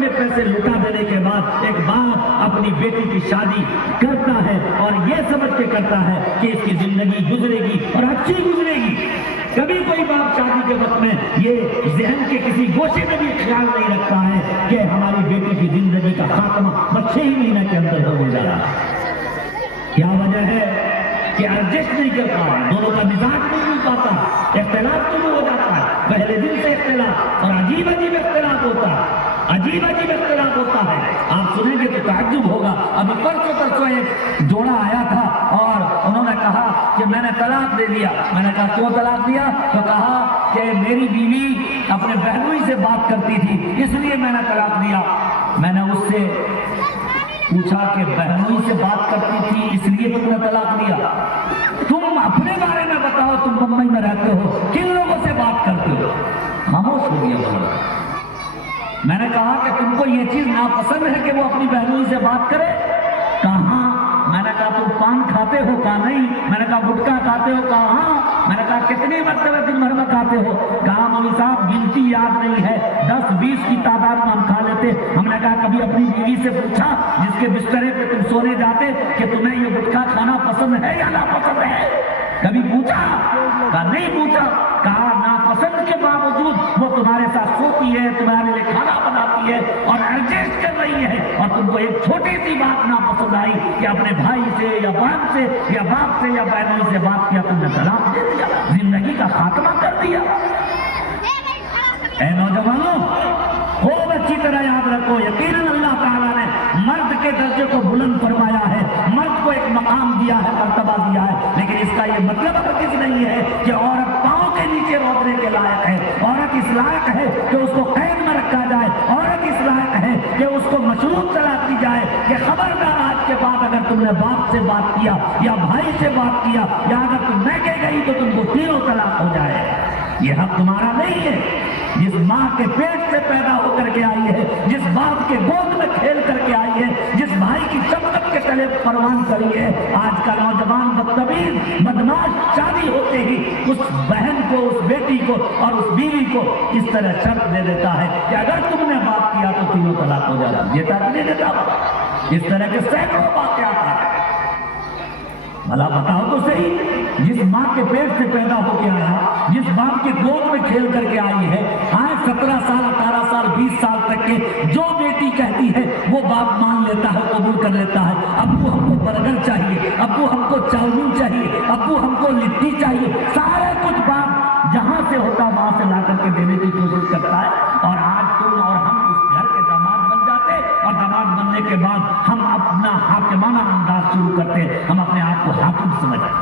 اپنے پیسے لٹا دینے کے بعد ایک باپ اپنی بیٹی کی شادی کرتا ہے اور یہ سمجھ کے کرتا ہے کہ اس کی زندگی گزرے گی اور اچھی گزرے گی. کبھی کوئی باپ شادی کے وقت میں یہ ذہن کے کسی گوشے میں بھی خیال نہیں رکھتا ہے کہ ہماری بیٹی کی زندگی کا خاتمہ 6 ہی مہینے کے اندر ہونے جا رہا ہے. کیا وجہ ہے کہ ایڈجسٹ نہیں کر پا رہے, دونوں کا مزاج نہیں مل پاتا, اختلاف شروع ہو جاتا ہے, پہلے دن سے اختلاف, اور عجیب عجیب اختلاف ہوتا ہے, عجیب عجیب اختلاف ہوتا ہے. آپ سنیں گے تو تعجب ہوگا. ابھی پرسوں ایک جوڑا آیا تھا اور انہوں نے کہا کہ میں نے طلاق دے دیا. میں نے کہا کیوں طلاق دیا؟ تو کہا کہ میری بیوی اپنے بہنوئی سے بات کرتی تھی اس لیے میں نے طلاق دیا. میں نے اس سے پوچھا کہ بہنوئی سے بات کرتی تھی اس لیے تم نے طلاق دیا؟ تم اپنے بارے میں بتاؤ, تم بمبئی میں رہتے ہو, کن لوگوں سے بات کرتے ہو؟ خاموش ہو گیا. میں نے کہا کہ تم کو یہ چیز ناپسند ہے کہ وہ اپنی بہنوئی سے بات کرے؟ کہاں. میں نے کہا تم پان کھاتے ہو؟ کہا نہیں. میں نے کہا گٹکا کھاتے ہو؟ کہا ہاں. میں نے کہا کتنی مرتبہ دن بھر میں کھاتے ہو؟ کہا مولوی صاحب گنتی یاد نہیں ہے, 10-20 کی تعداد میں ہم کھا لیتے. ہم نے کہا کبھی اپنی بیوی سے پوچھا جس کے بسترے پہ تم سونے جاتے کہ تمہیں یہ گٹکا کھانا پسند ہے یا ناپسند ہے؟ کبھی پوچھا؟ کہا نہیں پوچھا. کہا ناپسند کے باوجود وہ تمہارے ساتھ سوتی ہے, تمہارے لیے کھانا بناتی ہے اور ایڈجسٹ کر رہی ہے, اور تم کو ایک چھوٹی سی بات ناپسند آئی کہ اپنے بھائی سے یا بہن سے یا باپ سے یا بہنوں سے بات کیا, تم نے طلاق دے دیا, زندگی کا خاتمہ کر دیا. اے نوجوانوں, خوب اچھی طرح یاد رکھو, یقیناً اللہ تعالیٰ نے مرد کے درجے کو بلند فرمایا ہے, مرد کو ایک مقام دیا ہے, مرتبہ دیا ہے, لیکن اس کا یہ مطلب ہرگز نہیں ہے کہ عورت پاؤں کے نیچے روکنے کے لائق ہے. عورت اس لائق ہے کہ اس کو قید میں رکھا جائے, عورت اس لائق ہے کہ اس کو مشروط چلا دی جائے کہ خبردار آج کے بعد اگر تم نے باپ سے بات کیا یا بھائی سے بات کیا یا اگر تم میکے گئی تو تم کو 3 طلاق ہو جائے. یہ حق تمہارا نہیں ہے. جس ماں کے پیٹ سے پیدا ہو کر کے آئی ہے, جس باپ کے گود میں کھیل کر کے آئی ہے, جس بھائی کی شفقت کے تلے پروان کری ہے, آج کا نوجوان بدتمیز بدماش شادی ہوتے ہی اس بہن کو, اس بیٹی کو اور اس بیوی کو اس طرح شرط دے دیتا ہے کہ اگر تم نے بات کیا تو 3 طلاق ہو جائے گا. یہ تک نہیں دیتا. اس طرح کے سینکڑوں واقعات ہیں. بھلا بتاؤ تو صحیح, جس ماں کے پیٹ سے پیدا ہو کے آیا, جس باپ کے گود میں کھیل کر کے آئی ہے, 17 سال 18 سال 20 سال تک کے جو بیٹی کہتی ہے وہ باپ مان لیتا ہے, قبول کر لیتا ہے. ابو ہم کو برگر چاہیے, ابو ہم کو چاؤمین چاہیے, ابو ہم کو لٹی چاہیے, سارے کچھ باپ جہاں سے ہوتا وہاں سے لا کر کے دینے کی کوشش کرتا ہے. اور آج تم اور ہم اس گھر کے داماد بن جاتے, اور داماد بننے کے بعد ہم اپنا حاکمانہ انداز شروع کرتے, ہم اپنے آپ کو حاکم سمجھتے.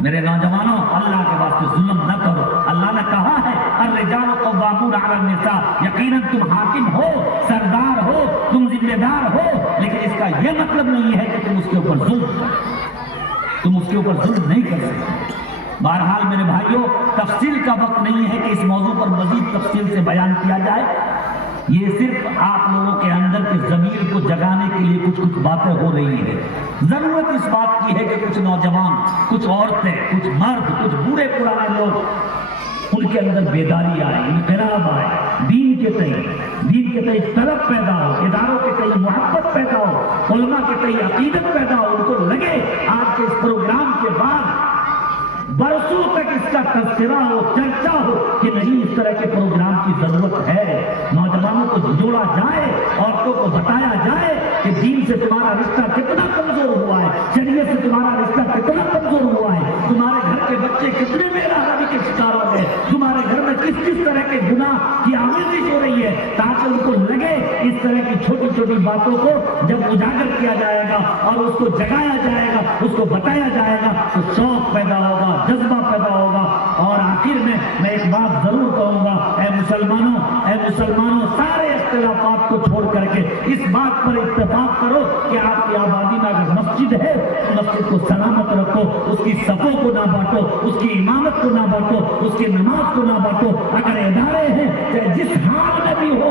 میرے نوجوانوں, اللہ کے واسطے ظلم نہ کرو. اللہ نے کہا ہے الرجال قوامون علی النساء, یقیناً تم حاکم ہو, سردار ہو, تم ذمہ دار ہو, لیکن اس کا یہ مطلب نہیں ہے کہ تم اس کے اوپر ظلم کرو. تم اس کے اوپر ظلم نہیں کر سکتے. بہرحال میرے بھائیوں, تفصیل کا وقت نہیں ہے کہ اس موضوع پر مزید تفصیل سے بیان کیا جائے. یہ صرف آپ لوگوں کے اندر کے ضمیر کو جگانے کے لیے کچھ باتیں ہو رہی ہیں. ضرورت اس بات کی ہے کہ کچھ نوجوان, کچھ عورتیں, کچھ مرد, کچھ بوڑھے پرانے لوگ, ان کے اندر بیداری آئے, انقلاب آئے, دین کے تئیں طلب پیدا ہو, اداروں کے تئیں محبت پیدا ہو, علماء کے تئیں عقیدت پیدا ہو. ان کو لگے آج کے اس پروگرام کے بعد برسوں تک اس کا تذکرہ ہو, چرچا ہو کہ نہیں اس طرح کے پروگرام کی ضرورت ہے. نوجوانوں کو جوڑا جائے, عورتوں کو بتایا جائے کہ دین سے تمہارا رشتہ کتنا کمزور ہوا ہے, شریعت سے تمہارا رشتہ کتنا کمزور ہوا ہے, تمہارے گھر کے بچے کتنے بے رحمی کے شکار ہو گئے, تمہارے گھر میں کس طرح کے گناہ کی آمیزش ہو رہی ہے, تاکہ ان کو لگے اس طرح کی چھوٹی چھوٹی باتوں کو جب اجاگر کیا جائے گا اور اس کو جگایا جائے گا, اس کو بتایا جائے گا, تو شوق پیدا ہوگا, جذبہ پیدا ہوگا. اور آخر میں ایک بات ضرور کہوں گا, اے مسلمانوں, سارے اختلافات کو چھوڑ کر کے اس بات پر اتفاق کرو کہ آپ کی آبادی میں اگر مسجد ہے تو مسجد کو سلامت رکھو, اس کی صفوں کو نہ بانٹو, اس کی امامت کو نہ بانٹو, اس کی نماز کو نہ بانٹو. اگر ادارے ہیں چاہے جس حال میں بھی ہو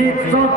100